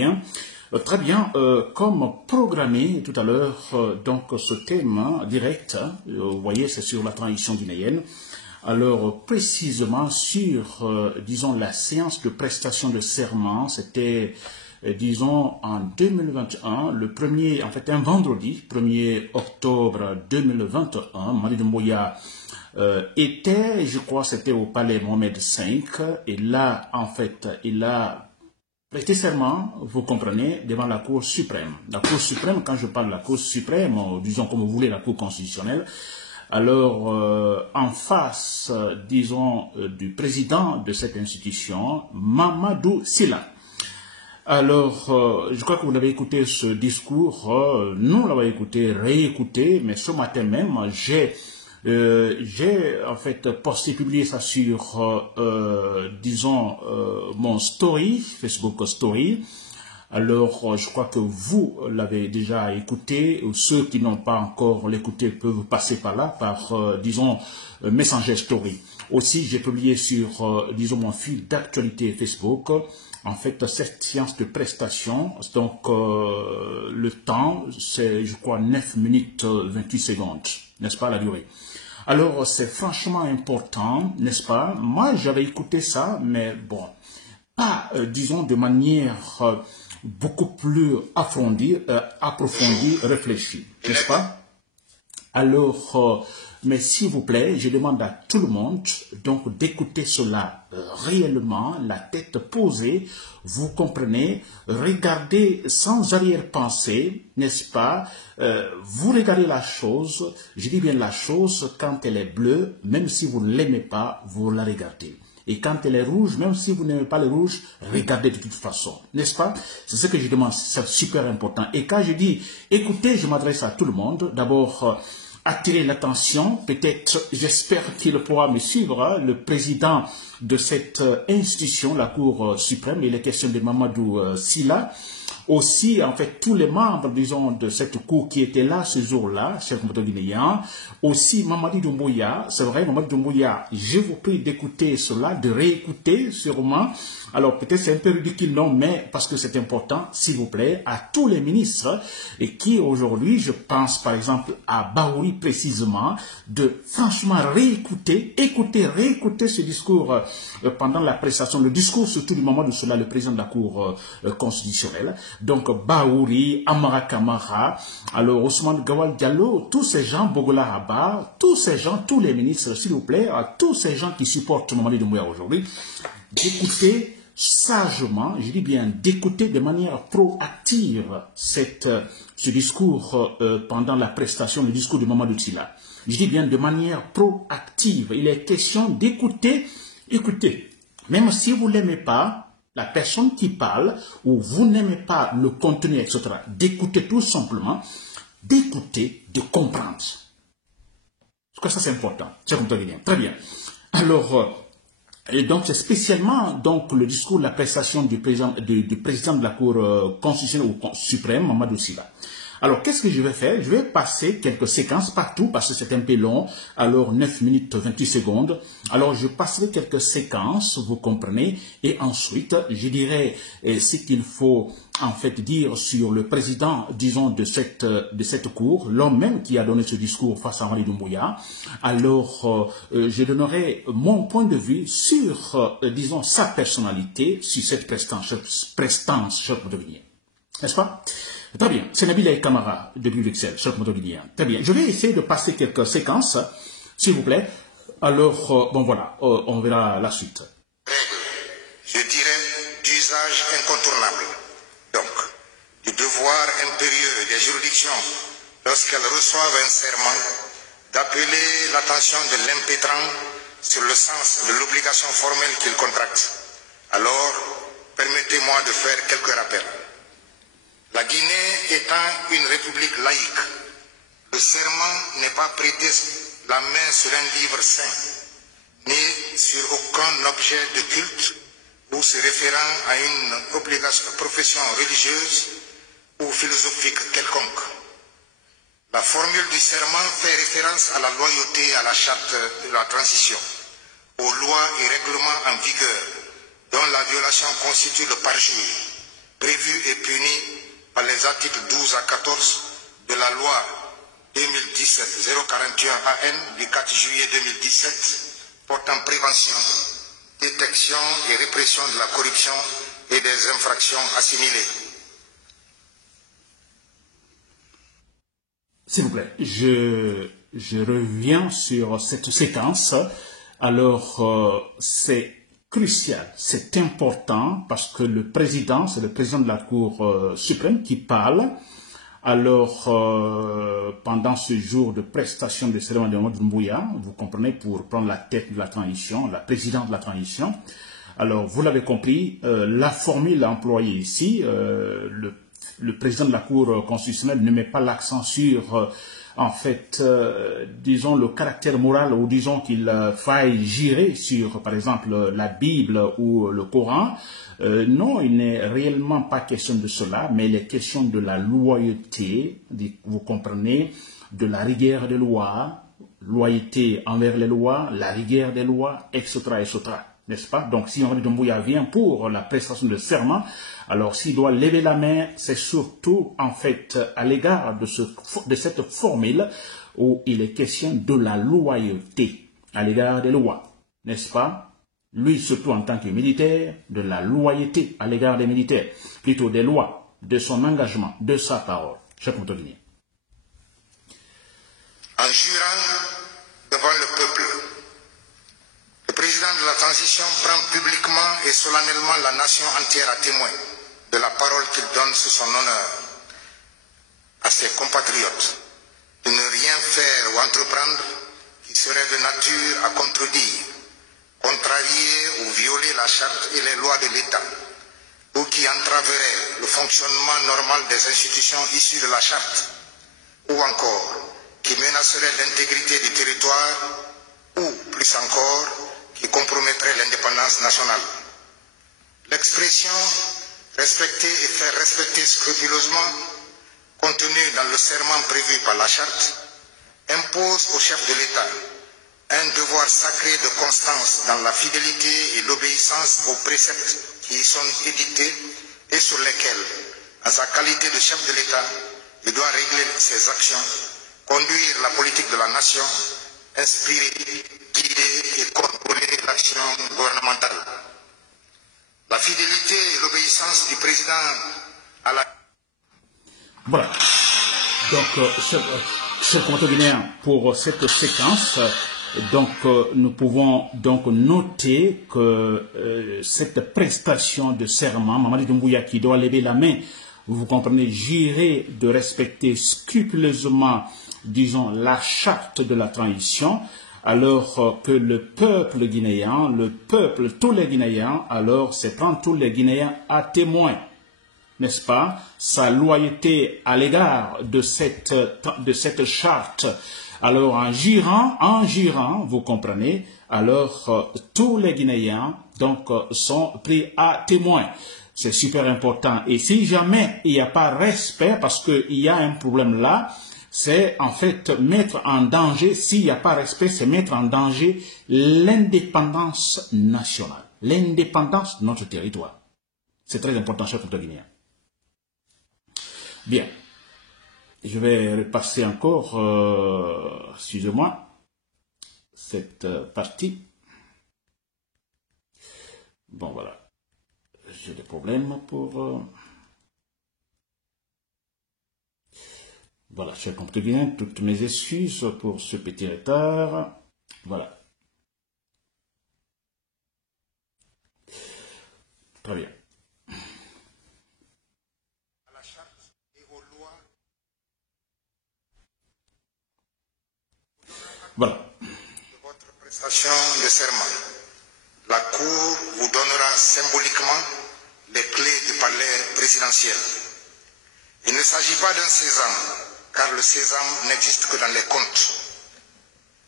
Bien. Très bien, comme programmé tout à l'heure, donc ce thème direct, vous voyez, c'est sur la transition guinéenne. Alors, précisément sur, disons, la séance de prestation de serment, c'était, disons, en 2021, le premier, en fait, un vendredi, 1er octobre 2021, Mali Doumbouya était, je crois, c'était au palais Mohamed V, et là, en fait, il a prêté serment, vous comprenez, devant la Cour suprême. La Cour suprême, quand je parle de la Cour suprême, disons comme vous voulez, la Cour constitutionnelle, alors en face, disons, du président de cette institution, Mamadou Sylla. Alors, je crois que vous l'avez écouté ce discours, nous l'avons écouté, réécouté, mais ce matin même, j'ai en fait publié ça sur, disons, mon story, Facebook Story. Alors, je crois que vous l'avez déjà écouté, ou ceux qui n'ont pas encore l'écouté peuvent passer par là, par, disons, Messenger Story. Aussi, j'ai publié sur, disons, mon fil d'actualité Facebook, en fait, cette séance de prestation. Donc, le temps, c'est, je crois, 9 minutes 28 secondes, n'est-ce pas, la durée? Alors, c'est franchement important, n'est-ce pas? Moi, j'avais écouté ça, mais bon, pas, disons, de manière beaucoup plus approfondie, réfléchie, n'est-ce pas? Alors, mais s'il vous plaît, je demande à tout le monde donc d'écouter cela réellement, la tête posée, vous comprenez, regardez sans arrière-pensée, n'est-ce pas? Vous regardez la chose, je dis bien la chose, quand elle est bleue, même si vous ne l'aimez pas, vous la regardez. Et quand elle est rouge, même si vous n'aimez pas le rouge, regardez de toute façon, n'est-ce pas? C'est ce que je demande, c'est super important. Et quand je dis écoutez, je m'adresse à tout le monde. D'abord, attirer l'attention, peut-être, j'espère qu'il pourra me suivre, hein, le président de cette institution, la Cour suprême, il est question de Mamadou Sylla. Aussi, en fait, tous les membres, disons, de cette cour qui étaient là ce jour-là, chef guinéen, aussi Mamadi Doumbouya, c'est vrai, Mamadi Doumbouya, je vous prie d'écouter cela, de réécouter sûrement. Alors, peut-être c'est un peu ridicule, non, mais parce que c'est important, s'il vous plaît, à tous les ministres, et qui aujourd'hui, je pense par exemple à Baouri précisément, de franchement réécouter, réécouter ce discours pendant la prestation, le discours surtout du moment de cela, le président de la Cour constitutionnelle. Donc, Baouri, Amara Kamara, alors Ousmane Gawal Diallo, tous ces gens, Bogola Haba, tous ces gens, tous les ministres, s'il vous plaît, à tous ces gens qui supportent Mamadi Doumbouya aujourd'hui, d'écouter sagement, je dis bien d'écouter de manière proactive ce discours pendant la prestation, le discours de Mamadou Sylla. Je dis bien de manière proactive. Il est question d'écouter, écoutez, même si vous n'aimez pas la personne qui parle, ou vous n'aimez pas le contenu, etc., d'écouter tout simplement, d'écouter, de comprendre. Parce que ça c'est important, c'est comme bien. Très bien. Alors, et donc c'est spécialement donc le discours, la prestation du président de la Cour constitutionnelle ou suprême, Mamadou Sylla. Alors, qu'est-ce que je vais faire? Je vais passer quelques séquences partout parce que c'est un peu long. Alors, 9 minutes 28 secondes. Alors, je passerai quelques séquences, vous comprenez. Et ensuite, je dirai ce qu'il faut en fait dire sur le président, disons, de cette cour, l'homme même qui a donné ce discours face à Mamadi Doumbouya. Alors, je donnerai mon point de vue sur, disons, sa personnalité, sur cette prestance, je peux devenir. N'est-ce pas? Très bien, c'est Nabila Kamara depuis Bruxelles, chef motoguinéen. Très bien, je vais essayer de passer quelques séquences, s'il vous plaît. Alors, bon voilà, on verra la suite. Règle, je dirais, d'usage incontournable. Donc, du devoir impérieux des juridictions, lorsqu'elles reçoivent un serment, d'appeler l'attention de l'impétrant sur le sens de l'obligation formelle qu'il contracte. Alors, permettez-moi de faire quelques rappels. La Guinée étant une république laïque, le serment n'est pas prêté la main sur un livre saint, ni sur aucun objet de culte ou se référant à une obligation, profession religieuse ou philosophique quelconque. La formule du serment fait référence à la loyauté à la charte de la transition, aux lois et règlements en vigueur, dont la violation constitue le parjure, prévus et punis par les articles 12 à 14 de la loi 2017-041 AN du 4 juillet 2017 portant prévention, détection et répression de la corruption et des infractions assimilées. S'il vous plaît, je reviens sur cette séquence. Alors, c'est crucial, c'est important parce que le président, c'est le président de la Cour suprême qui parle. Alors, pendant ce jour de prestation de cérémonie de Mamadi Doumbouya, vous comprenez, pour prendre la tête de la transition, la présidente de la transition. Alors, vous l'avez compris, la formule employée ici, le président de la Cour constitutionnelle ne met pas l'accent sur, en fait, disons, le caractère moral, ou disons qu'il faille girer sur, par exemple, la Bible ou le Coran. Non, il n'est réellement pas question de cela, mais il est question de la loyauté, vous comprenez, de la rigueur des lois, loyauté envers les lois, la rigueur des lois, etc., etc. N'est-ce pas? Donc, si Mamadi Doumbouya vient pour la prestation de serment, alors s'il doit lever la main, c'est surtout, en fait, à l'égard de cette formule où il est question de la loyauté à l'égard des lois. N'est-ce pas? Lui, surtout en tant que militaire, de la loyauté à l'égard des militaires, plutôt des lois, de son engagement, de sa parole. Cher compatriotes. En jurant devant le peuple, le président de la transition prend publiquement et solennellement la nation entière à témoin de la parole qu'il donne sous son honneur à ses compatriotes de ne rien faire ou entreprendre qui serait de nature à contredire, contrarier ou violer la charte et les lois de l'État, ou qui entraverait le fonctionnement normal des institutions issues de la charte, ou encore qui menacerait l'intégrité du territoire, ou plus encore, qui compromettrait l'indépendance nationale. L'expression « respecter et faire respecter scrupuleusement » contenue dans le serment prévu par la charte impose au chef de l'État un devoir sacré de constance dans la fidélité et l'obéissance aux préceptes qui y sont édictés et sur lesquels, en sa qualité de chef de l'État, il doit régler ses actions, conduire la politique de la nation, inspirer, guider et contrôler l'action gouvernementale. La fidélité et l'obéissance du président à la... Voilà. Donc, chers compatriotes guinéens, pour cette séquence, donc, nous pouvons donc noter que cette prestation de serment, Mamadi Doumbouya qui doit lever la main, vous comprenez, jurer de respecter scrupuleusement, disons, la charte de la transition, alors que le peuple guinéen, tous les Guinéens, alors c'est prendre tous les Guinéens à témoin, n'est-ce pas, sa loyauté à l'égard de cette charte. Alors en jurant, vous comprenez, alors tous les Guinéens donc sont pris à témoin. C'est super important. Et si jamais il n'y a pas respect, parce qu'il y a un problème là, c'est en fait mettre en danger, s'il n'y a pas respect, c'est mettre en danger l'indépendance nationale, l'indépendance de notre territoire. C'est très important, chers compatriotes guinéens. Bien. Je vais repasser encore, excusez-moi, cette partie. Bon, voilà. J'ai des problèmes pour... Voilà, chers compatriotes guinéens, toutes mes excuses pour ce petit retard. Voilà. Très bien. Voilà. De votre prestation de serment, la Cour vous donnera symboliquement les clés du palais présidentiel. Il ne s'agit pas d'un sésame, car le sésame n'existe que dans les contes.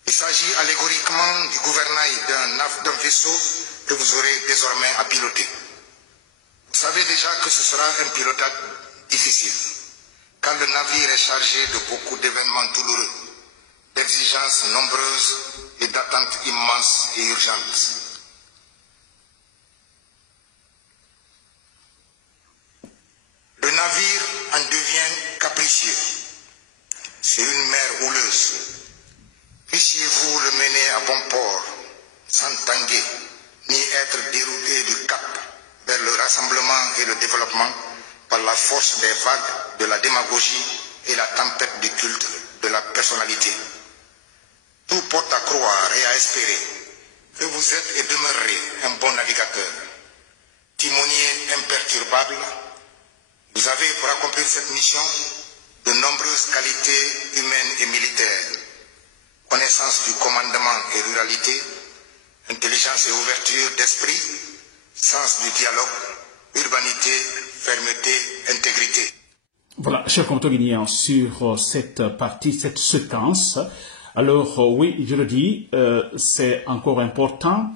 Il s'agit allégoriquement du gouvernail d'un vaisseau que vous aurez désormais à piloter. Vous savez déjà que ce sera un pilotage difficile, car le navire est chargé de beaucoup d'événements douloureux, d'exigences nombreuses et d'attentes immenses et urgentes. en devient capricieux. C'est une mer houleuse. Puissiez-vous le mener à bon port, sans tanguer, ni être dérouté du cap vers le rassemblement et le développement par la force des vagues de la démagogie et la tempête du culte de la personnalité. Tout porte à croire et à espérer que vous êtes et demeurerez un bon navigateur, timonier imperturbable. Vous avez pour accomplir cette mission de nombreuses qualités humaines et militaires, connaissance du commandement et ruralité, intelligence et ouverture d'esprit, sens du dialogue, urbanité, fermeté, intégrité. Voilà, chers compatriotes guinéens, sur cette partie, cette séquence. Alors, oui, je le dis, c'est encore important.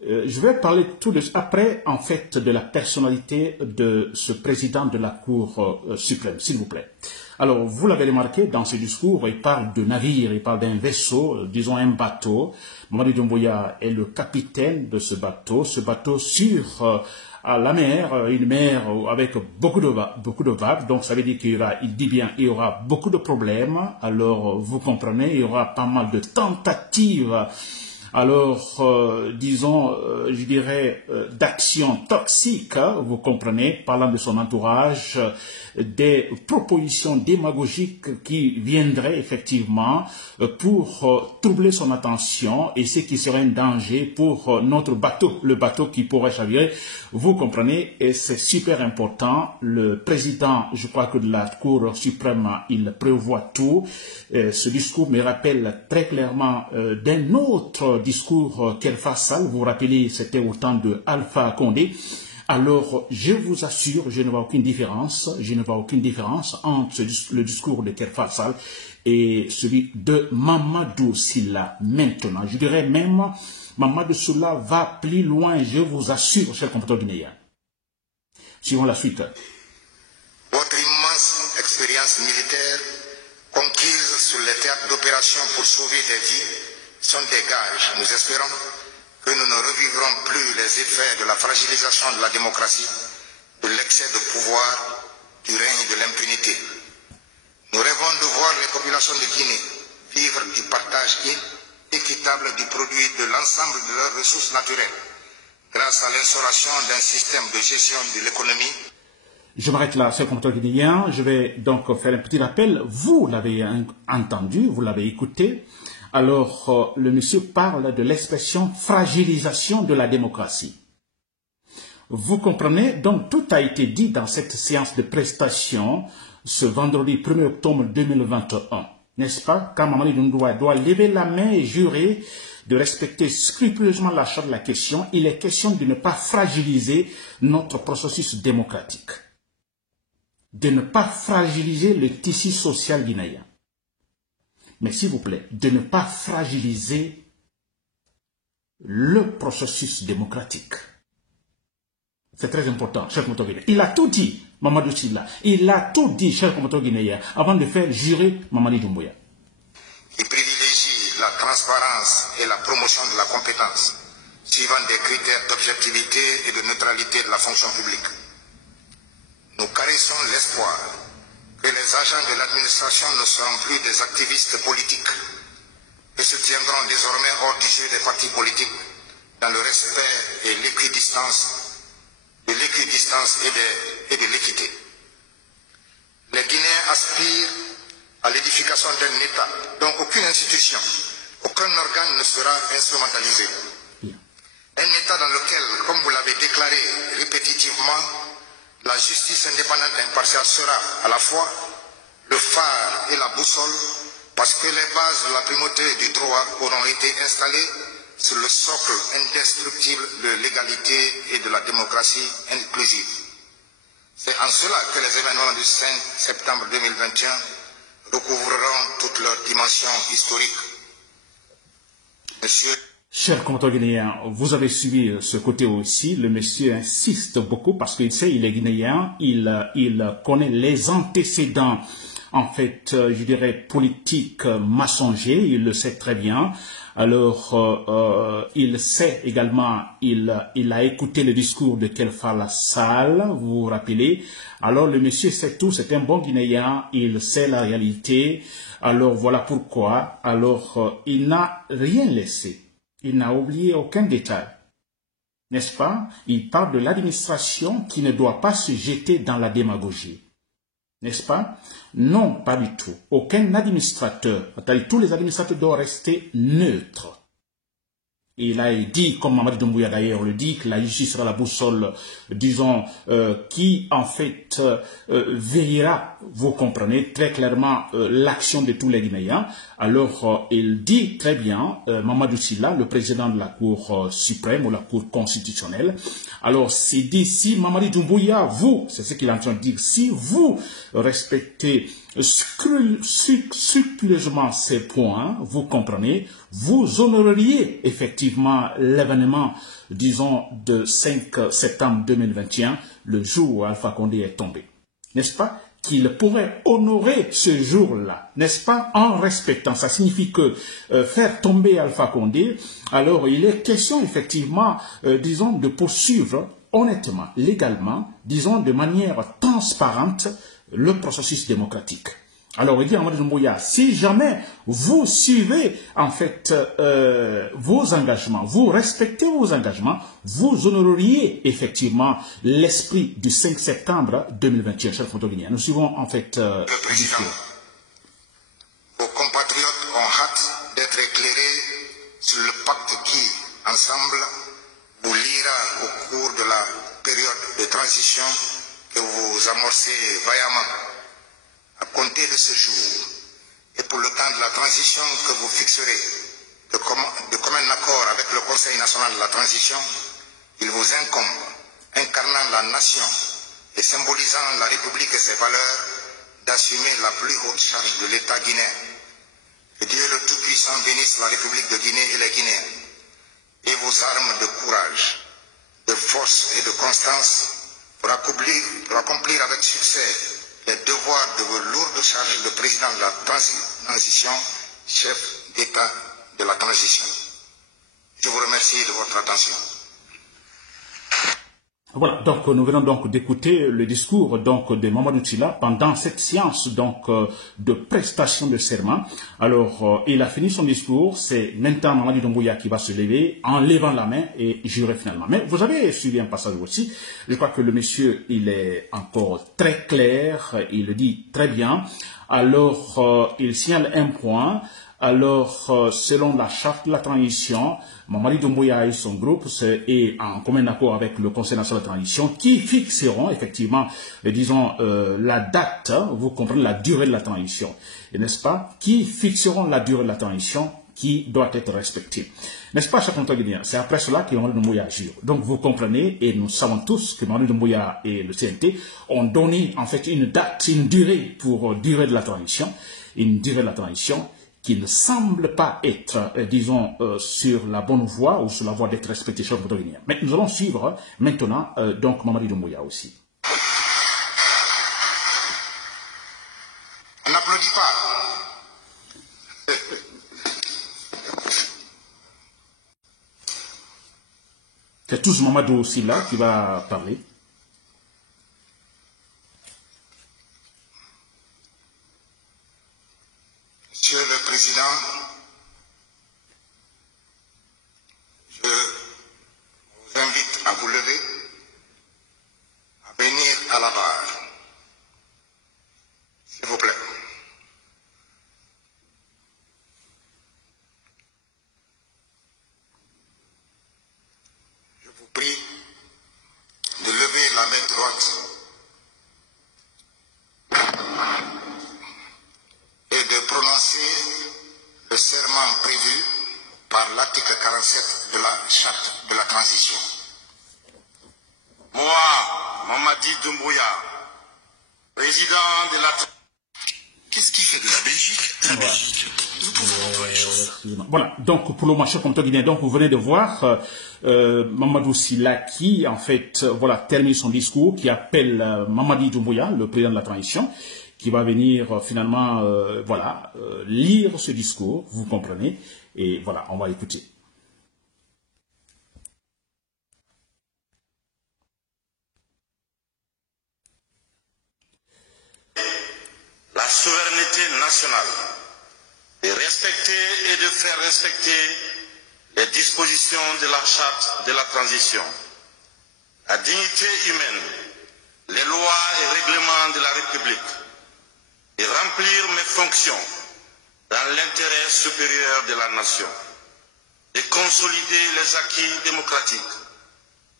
Je vais parler tout de suite après, en fait, de la personnalité de ce président de la Cour suprême, s'il vous plaît. Alors, vous l'avez remarqué, dans ce discours, il parle de navire, il parle d'un vaisseau, disons un bateau. Mamadi Doumbouya est le capitaine de ce bateau sur à la mer, une mer avec beaucoup de vagues, donc ça veut dire qu'il y aura, il dit bien, il y aura beaucoup de problèmes, alors vous comprenez, il y aura pas mal de tentatives, alors disons, je dirais, d'actions toxiques, vous comprenez, parlant de son entourage, des propositions démagogiques qui viendraient effectivement pour troubler son attention et ce qui serait un danger pour notre bateau, le bateau qui pourrait chavirer. Vous comprenez, et c'est super important. Le président, je crois que de la Cour suprême, il prévoit tout. Ce discours me rappelle très clairement d'un autre discours qu'Alpha Sall, vous vous rappelez, c'était au temps de Alpha Condé. Alors, je vous assure, je ne vois aucune différence entre le discours de Alpha Sall et celui de Mamadou Sylla maintenant. Je dirais même, Mamadou Sylla va plus loin, je vous assure, chers compatriotes guinéens. Suivons la suite. Votre immense expérience militaire, conquise sur les théâtres d'opération pour sauver des vies, sont des gages, nous espérons, que nous ne revivrons plus les effets de la fragilisation de la démocratie, de l'excès de pouvoir, du règne de l'impunité. Nous rêvons de voir les populations de Guinée vivre du partage équitable du produit de l'ensemble de leurs ressources naturelles, grâce à l'instauration d'un système de gestion de l'économie. Je m'arrête là, chers compatriotes guinéens. Je vais donc faire un petit rappel. Vous l'avez entendu, vous l'avez écouté. Alors, le monsieur parle de l'expression fragilisation de la démocratie. Vous comprenez, donc tout a été dit dans cette séance de prestation ce vendredi 1er octobre 2021. N'est-ce pas? Quand Mamadi Doumbouya doit lever la main et jurer de respecter scrupuleusement la charte de la question, il est question de ne pas fragiliser notre processus démocratique, de ne pas fragiliser le tissu social guinéen. Mais s'il vous plaît, de ne pas fragiliser le processus démocratique. C'est très important, chers compatriotes guinéens. Il a tout dit, Mamadou Sylla. Il a tout dit, chers compatriotes guinéens, avant de faire jurer Mamadi Doumbouya. Il privilégie la transparence et la promotion de la compétence, suivant des critères d'objectivité et de neutralité de la fonction publique. Nous caressons l'espoir que les agents de l'administration ne seront plus des activistes politiques et se tiendront désormais hors du jeu des partis politiques dans le respect et l'équidistance et de l'équité. Les Guinéens aspirent à l'édification d'un État dont aucune institution, aucun organe ne sera instrumentalisé. Un État dans lequel, comme vous l'avez déclaré répétitivement, la justice indépendante et impartiale sera à la fois le phare et la boussole, parce que les bases de la primauté du droit auront été installées sur le socle indestructible de l'égalité et de la démocratie inclusive. C'est en cela que les événements du 5 septembre 2021 recouvreront toute leur dimension historique. Monsieur... Chers compatriotes guinéens, vous avez suivi ce côté aussi. Le monsieur insiste beaucoup parce qu'il sait, il est guinéen, il connaît les antécédents en fait, je dirais, politique mensonger, il le sait très bien. Alors, il sait également, il a écouté le discours de Kelfa Sall, vous vous rappelez. Alors, le monsieur sait tout, c'est un bon Guinéen, il sait la réalité. Alors, voilà pourquoi. Alors, il n'a rien laissé. Il n'a oublié aucun détail. N'est-ce pas? Il parle de l'administration qui ne doit pas se jeter dans la démagogie. N'est-ce pas? Non, pas du tout. Aucun administrateur, tous les administrateurs doivent rester neutres. Et il a dit, comme Mamadi Doumbouya d'ailleurs le dit, que la justice sera la boussole, disons, qui en fait veillera, vous comprenez très clairement l'action de tous les Guinéens. Alors, il dit très bien, Mamadou Sylla, le président de la Cour suprême ou la Cour constitutionnelle, alors s'il dit, si Mamadi Doumbouya, vous, c'est ce qu'il est en train de dire, si vous respectez scrupuleusement ces points, vous comprenez, vous honoreriez effectivement l'événement, disons, de 5 septembre 2021, le jour où Alpha Condé est tombé. N'est-ce pas? Qu'il pourrait honorer ce jour-là, n'est-ce pas? En respectant, ça signifie que faire tomber Alpha Condé, alors il est question effectivement, disons, de poursuivre honnêtement, légalement, disons, de manière transparente, le processus démocratique. Alors, il dit à Mamadi Doumbouya, si jamais vous suivez, en fait, vos engagements, vous respectez vos engagements, vous honoreriez effectivement l'esprit du 5 septembre 2021, cher Fontoguinéen. Nous suivons, en fait, le président. Vos compatriotes ont hâte d'être éclairés sur le pacte qui, ensemble, vous liera au cours de la période de transition que vous amorcez vaillamment à compter de ce jour et pour le temps de la transition que vous fixerez de commun accord avec le Conseil national de la transition, il vous incombe, incarnant la nation et symbolisant la République et ses valeurs, d'assumer la plus haute charge de l'État guinéen. Que Dieu le Tout-Puissant bénisse la République de Guinée et les Guinéens et vos armes de courage, de force et de constance pour accomplir avec succès les devoirs de vos lourdes charges de président de la transition, chef d'État de la transition. Je vous remercie de votre attention. Voilà, donc nous venons donc d'écouter le discours donc de Mamadou Sylla pendant cette séance donc de prestation de serment. Alors il a fini son discours, c'est maintenant Mamadi Doumbouya qui va se lever en levant la main et jurer finalement. Mais vous avez suivi un passage aussi, je crois que le monsieur il est encore très clair, il le dit très bien. Alors il signale un point. Alors, selon la charte de la transition, Mamadi Doumbouya et son groupe est en commun accord avec le Conseil national de la transition qui fixeront effectivement, disons, la date, vous comprenez, la durée de la transition, n'est-ce pas? Qui fixeront la durée de la transition qui doit être respectée. N'est-ce pas, chers Guinéens? C'est après cela que Mamadi Doumbouya agit. Donc, vous comprenez, et nous savons tous que Mamadi Doumbouya et le CNT ont donné, en fait, une date, une durée pour durée de la transition, une durée de la transition qui ne semble pas être, disons, sur la bonne voie ou sur la voie d'être respecté chez le Guinéen. Mais nous allons suivre maintenant, donc, Mamadi Doumbouya aussi. On n'applaudit pas. C'est tous Mamadou Sylla qui va parler. Monsieur le Président, je vous invite à vous lever, à venir à la barre. S'il vous plaît. Je vous prie de lever la main droite et de prononcer le serment prévu par l'article 47 de la charte de la transition. Moi, Mamadi Doumbouya, président de la... Qu'est-ce qui fait de la Belgique la Belgique? Nous pouvons employer les choses. Voilà, donc pour le marché comme Guinéen, donc vous venez de voir Mamadou Sylla qui en fait voilà termine son discours, qui appelle Mamadi Doumbouya, le président de la transition, qui va venir finalement, voilà, lire ce discours, vous comprenez, et voilà, on va écouter. La souveraineté nationale, de respecter et de faire respecter les dispositions de la charte de la transition, la dignité humaine, les lois et règlements de la République, et remplir mes fonctions dans l'intérêt supérieur de la nation, de consolider les acquis démocratiques,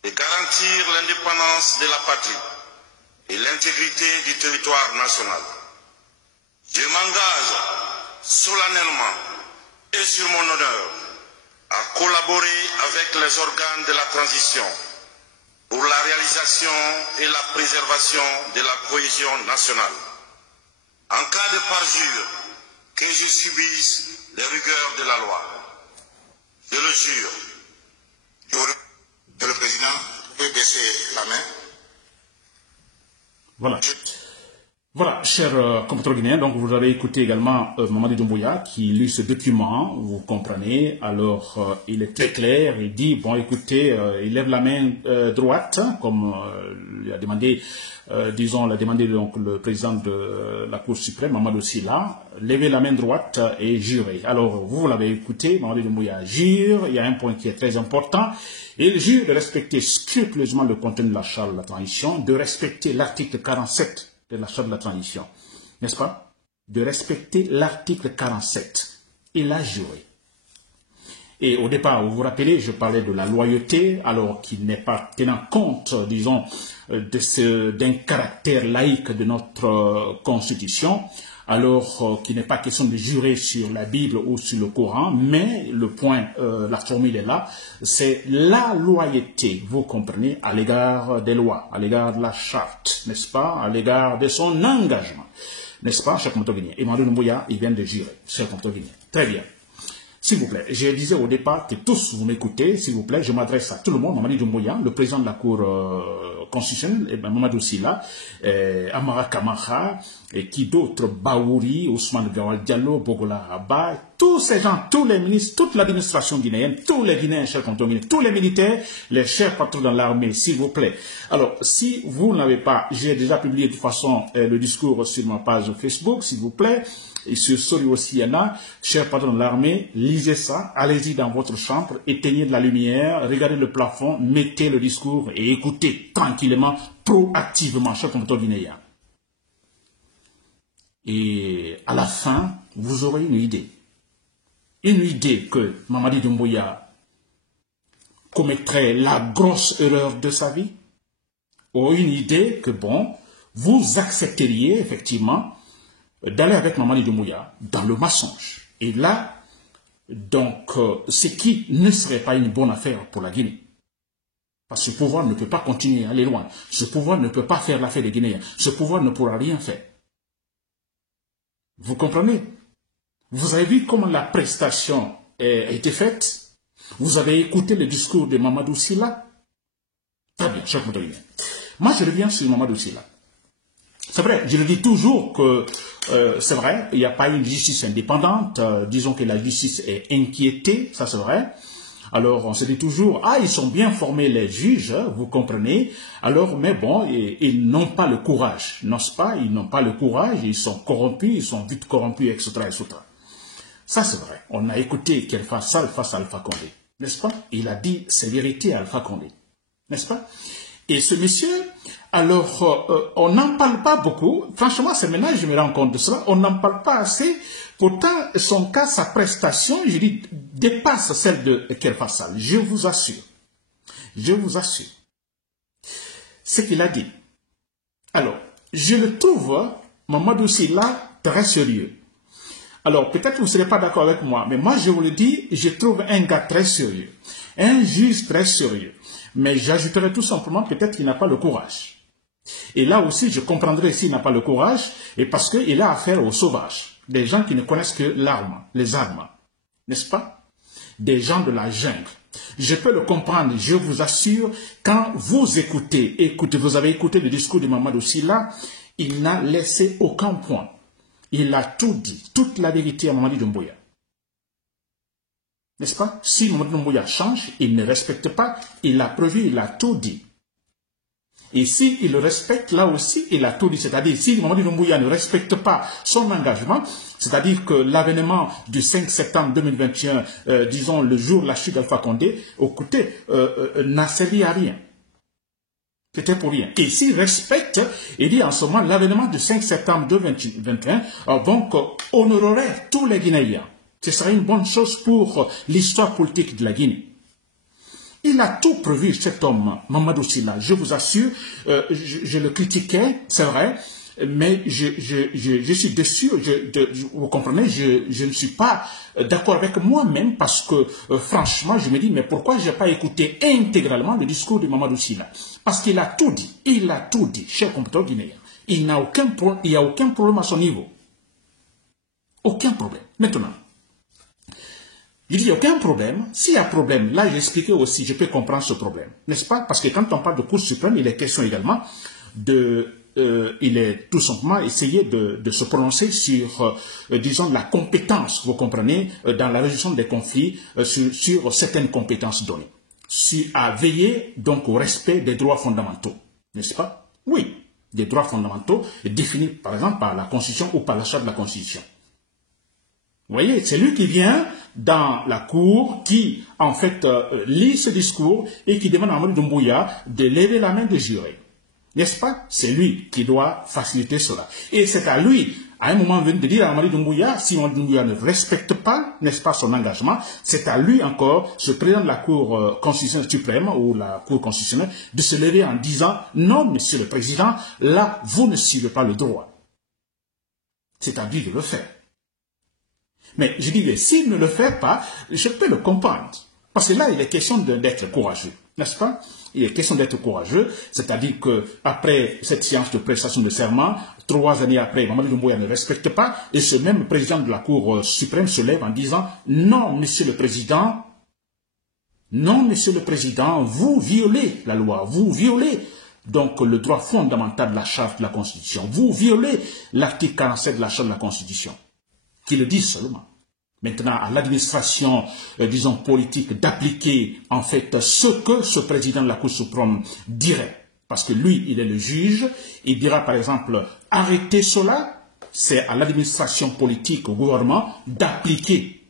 de garantir l'indépendance de la patrie et l'intégrité du territoire national. Je m'engage solennellement et sur mon honneur à collaborer avec les organes de la transition pour la réalisation et la préservation de la cohésion nationale. En cas de parjure, que je subisse les rigueurs de la loi. Je le jure. Monsieur le Président, vous pouvez baisser la main. Voilà. Voilà, chers compatriotes guinéens, donc vous avez écouté également Mamadi Doumbouya qui lit ce document, vous comprenez, alors il est très clair, il dit, bon écoutez, il lève la main droite, comme il a demandé, disons, l'a demandé donc le président de la Cour suprême, Mamadou Sylla, levez la main droite et jurez. Alors vous l'avez écouté, Mamadi Doumbouya jure, il y a un point qui est très important, il jure de respecter scrupuleusement le contenu de la charte de la transition, de respecter l'article 47 de la charte de la transition, n'est-ce pas? De respecter l'article 47. Il a juré. Et au départ, vous vous rappelez, je parlais de la loyauté, alors qu'il n'est pas tenant compte, disons, d'un caractère laïque de notre Constitution, alors qu'il n'est pas question de jurer sur la Bible ou sur le Coran, mais le point, la formule est là, c'est la loyauté, vous comprenez, à l'égard des lois, à l'égard de la charte, n'est-ce pas, à l'égard de son engagement, n'est-ce pas, cher compatriote guinéen. Emmanuel Doumbouya, il vient de jurer, cher compatriote guinéen. Très bien. S'il vous plaît, je disais au départ que tous vous m'écoutez, s'il vous plaît, je m'adresse à tout le monde, Mamadi Doumbouya, le président de la Cour constitutionnelle, Mamadou Sylla, Amara Kamara, et qui d'autres, Baouri, Ousmane Gawal Diallo, Bogola Abba, tous ces gens, tous les ministres, toute l'administration guinéenne, tous les Guinéens, chers compatriotes guinéens, tous les militaires, les chers patrons dans l'armée, s'il vous plaît. Alors, si vous n'avez pas, j'ai déjà publié de toute façon le discours sur ma page Facebook, s'il vous plaît, et sur Sorio Siena, chers patrons de l'armée, lisez ça, allez-y dans votre chambre, éteignez de la lumière, regardez le plafond, mettez le discours et écoutez tranquillement, proactivement, chers compatriotes guinéens. Et à la fin, vous aurez une idée. Une idée que Mamadi Doumbouya commettrait la grosse erreur de sa vie, ou une idée que, bon, vous accepteriez effectivement d'aller avec Mamadi Doumbouya dans le mensonge. Et là, donc, ce qui ne serait pas une bonne affaire pour la Guinée. Parce que ce pouvoir ne peut pas continuer à aller loin. Ce pouvoir ne peut pas faire l'affaire des Guinéens. Ce pouvoir ne pourra rien faire. Vous comprenez? Vous avez vu comment la prestation a été faite? Vous avez écouté le discours de Mamadou Sylla? Très bien, cher compatriote. Moi, je reviens sur Mamadou Sylla. C'est vrai, je le dis toujours que c'est vrai, il n'y a pas une justice indépendante, disons que la justice est inquiétée, ça c'est vrai. Alors on se dit toujours, ah ils sont bien formés les juges, vous comprenez, alors mais bon, ils n'ont pas le courage, n'est-ce pas, ils n'ont pas le courage, ils sont corrompus, ils sont vite corrompus, etc. etc. Ça c'est vrai, on a écouté Kelfa Sall face à Alpha Condé, n'est-ce pas, il a dit ses vérités à Alpha Condé, n'est-ce pas. Et ce monsieur, alors, on n'en parle pas beaucoup. Franchement, c'est maintenant que je me rends compte de cela. On n'en parle pas assez. Pourtant, son cas, sa prestation, je dis, dépasse celle de Kelfa Sall. Je vous assure. Je vous assure. Ce qu'il a dit. Alors, je le trouve, Mamadou Sylla, très sérieux. Alors, peut-être que vous ne serez pas d'accord avec moi, mais moi, je vous le dis, je trouve un gars très sérieux. Un juge très sérieux. Mais j'ajouterai tout simplement peut-être qu'il n'a pas le courage. Et là aussi, je comprendrai s'il n'a pas le courage, et parce qu'il a affaire aux sauvages, des gens qui ne connaissent que l'arme, les armes, n'est-ce pas? Des gens de la jungle. Je peux le comprendre, je vous assure, quand vous écoutez, vous avez écouté le discours de Mamadou Sylla, Il n'a laissé aucun point. Il a tout dit, toute la vérité à Mamadi Doumbouya. N'est-ce pas? Si Mamadi Doumbouya change, il ne respecte pas, il l'a prévu, il a tout dit. Et s'il le respecte, là aussi, il a tout dit. C'est-à-dire, si Mamadi Doumbouya ne respecte pas son engagement, c'est-à-dire que l'avènement du 5 septembre 2021, disons le jour de la chute d'Alpha Condé, écoutez, n'a servi à rien. C'était pour rien. Et s'il respecte, il dit en ce moment, l'avènement du 5 septembre 2021, donc, honorerait tous les Guinéens. Ce serait une bonne chose pour l'histoire politique de la Guinée. Il a tout prévu, cet homme, Mamadou Sylla. Je vous assure, je le critiquais, c'est vrai, mais je suis déçu, vous comprenez, je ne suis pas d'accord avec moi-même parce que, franchement, je me dis, mais pourquoi je n'ai pas écouté intégralement le discours de Mamadou Sylla? Parce qu'il a tout dit, cher compatriote guinéen. Il n'y a aucun problème à son niveau. Aucun problème. Maintenant, je dis, il n'y a aucun problème. S'il y a problème, là, j'ai expliqué aussi, je peux comprendre ce problème. N'est-ce pas? Parce que quand on parle de Cour suprême, il est question également il est tout simplement essayé de se prononcer sur, disons, la compétence, vous comprenez, dans la résolution des conflits, sur certaines compétences données. À veiller donc au respect des droits fondamentaux. N'est-ce pas? Oui, des droits fondamentaux définis, par exemple, par la Constitution ou par la charte de la Constitution. Vous voyez, c'est lui qui vient dans la cour, qui, en fait, lit ce discours et qui demande à Mamadou Doumbouya de lever la main de jurer. N'est-ce pas? C'est lui qui doit faciliter cela. Et c'est à lui, à un moment venu, de dire à Mamadou Doumbouya, si Mamadou Doumbouya ne respecte pas, n'est-ce pas, son engagement, c'est à lui encore, ce président de la Cour constitutionnelle suprême, ou la Cour constitutionnelle, de se lever en disant, non, monsieur le président, là, vous ne suivez pas le droit. C'est à lui de le faire. Mais je dis, s'il ne le fait pas, je peux le comprendre. Parce que là, il est question d'être courageux, n'est-ce pas? Il est question d'être courageux, c'est-à-dire qu'après cette séance de prestation de serment, 3 années après, Mamadou Doumbouya ne respecte pas, et ce même président de la Cour suprême se lève en disant, non, monsieur le président, vous violez la loi, vous violez donc le droit fondamental de la charte de la Constitution, vous violez l'article 47 de la charte de la Constitution. Qui le disent seulement. Maintenant, à l'administration, disons, politique, d'appliquer, en fait, ce que ce président de la Cour suprême dirait. Parce que lui, il est le juge. Il dira, par exemple, arrêtez cela. C'est à l'administration politique, au gouvernement, d'appliquer.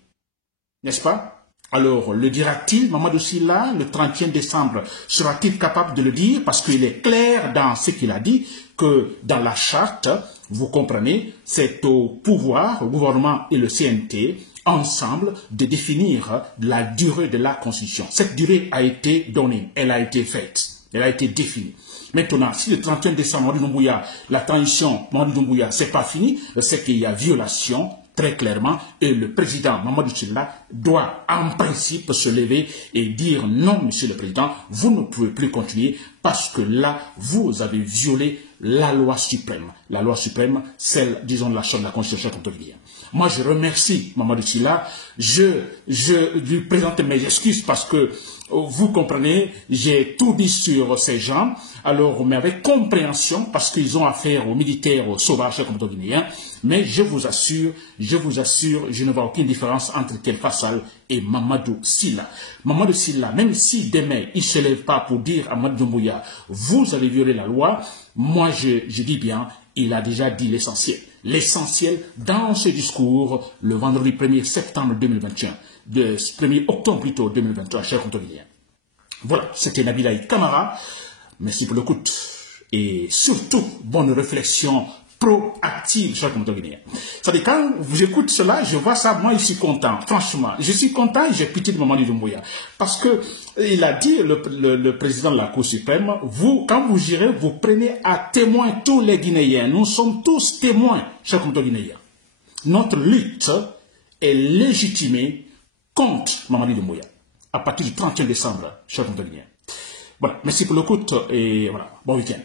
N'est-ce pas? Alors, le dira-t-il, Mamadou Sylla, le 31 décembre, sera-t-il capable de le dire? Parce qu'il est clair dans ce qu'il a dit, que dans la charte, vous comprenez, c'est au pouvoir, au gouvernement et le CNT, ensemble, de définir la durée de la Constitution. Cette durée a été donnée, elle a été faite, elle a été définie. Maintenant, si le 31 décembre, Mamadou Doumbouya, la transition Mamadou Doumbouya, c'est pas fini, c'est qu'il y a violation, très clairement, et le président Mamadou Sylla doit en principe se lever et dire non, monsieur le président, vous ne pouvez plus continuer parce que là, vous avez violé la loi suprême. La loi suprême, celle, disons, de la charte de la Constitution contemporaine. Moi, je remercie Mamadou Sylla, je lui présente mes excuses parce que, vous comprenez, j'ai tout dit sur ces gens, alors, mais avec compréhension, parce qu'ils ont affaire aux militaires, aux sauvages comme guinéens, mais je vous assure, je ne vois aucune différence entre Kelfa Sall et Mamadou Sylla. Mamadou Sylla, même si demain, il ne se lève pas pour dire à Mamadou Doumbouya, vous avez violé la loi, moi, je dis bien, il a déjà dit l'essentiel. L'essentiel dans ce discours, le vendredi 1er septembre 2021, le 1er octobre plutôt 2023, chers contrôleurs. Voilà, c'était Nabilaï Kamara. Merci pour l'écoute. Et surtout, bonne réflexion proactive, chers contrôleurs. C'est-à-dire, quand j'écoute cela, je vois ça, moi, je suis content. Franchement, je suis content et j'ai pitié de Mamadou Doumbouya. Parce que, il a dit, le président de la Cour suprême, vous, quand vous irez, vous prenez à témoin tous les Guinéens. Nous sommes tous témoins, chers contrôleurs guinéens. Notre lutte est légitimée contre Mamadou Doumbouya à partir du 31 décembre, chers contrôleurs guinéens. Voilà, merci pour l'écoute et voilà, bon week-end.